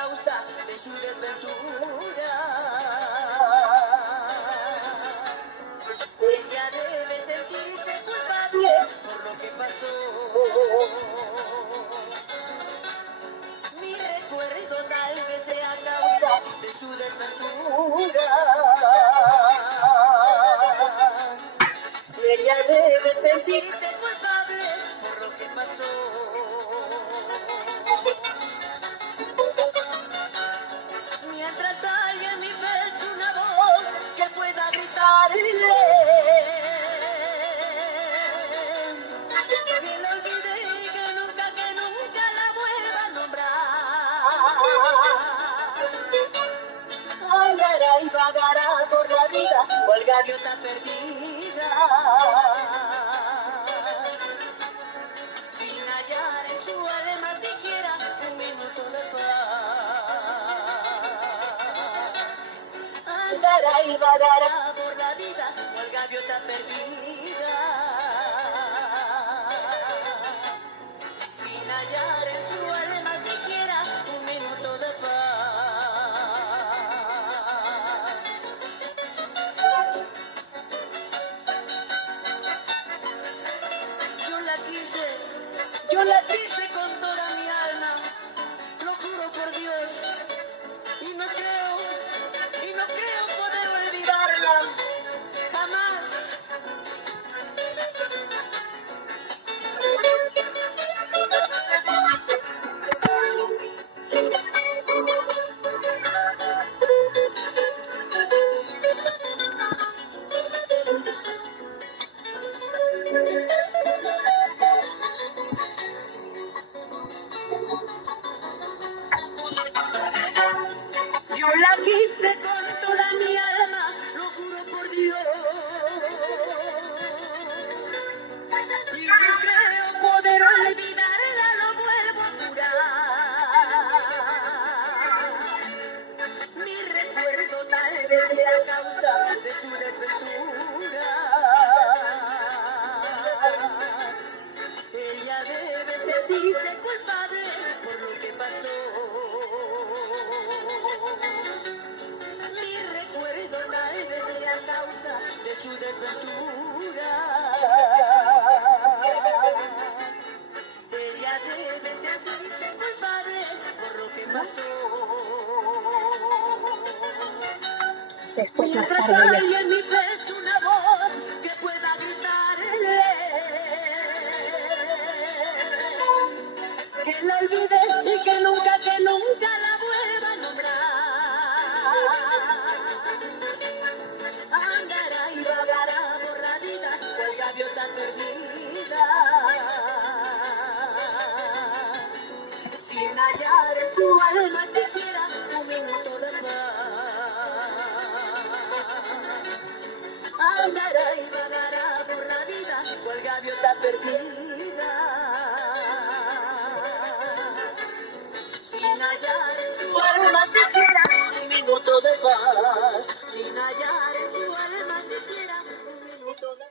causa de su desventura. Ella debe sentirse culpable por lo que pasó. Mi recuerdo tal vez sea causa de su desventura. Ella debe sentirse culpable por lo que pasó. Mientras hay en mi pecho una voz que pueda gritarle que lo olvide y que nunca la vuelva a nombrar. Andará y vagará por la vida cual gaviota perdida, sin hallar en su alma siquiera un minuto de paz. Andará y vagará por la vida cual gaviota perdida, sin hallar en su alma siquiera un minuto de paz. Yo la quise con toda mi alma, lo juro por Dios, y no creo poder olvidarla, jamás. Yo la quise con toda mi alma, lo juro por Dios, y no creo poder olvidarla, lo vuelvo a jurar. Mi recuerdo tal vez sea causa de su desventura. Ella debe sentirse culpable por lo que pasó. Mi recuerdo tal vez sea causa de su desventura. Ella debe sentirse culpable por lo que pasó. Después más Mientras tarde hay en mi pecho una voz que pueda gritarle que la olvide y que nunca la vuelva a nombrar. Andará y vagará por la vida cual gaviota perdida, sin hallar en su alma siquiera un minuto de paz. Andará y vagará por la vida cual gaviota perdida.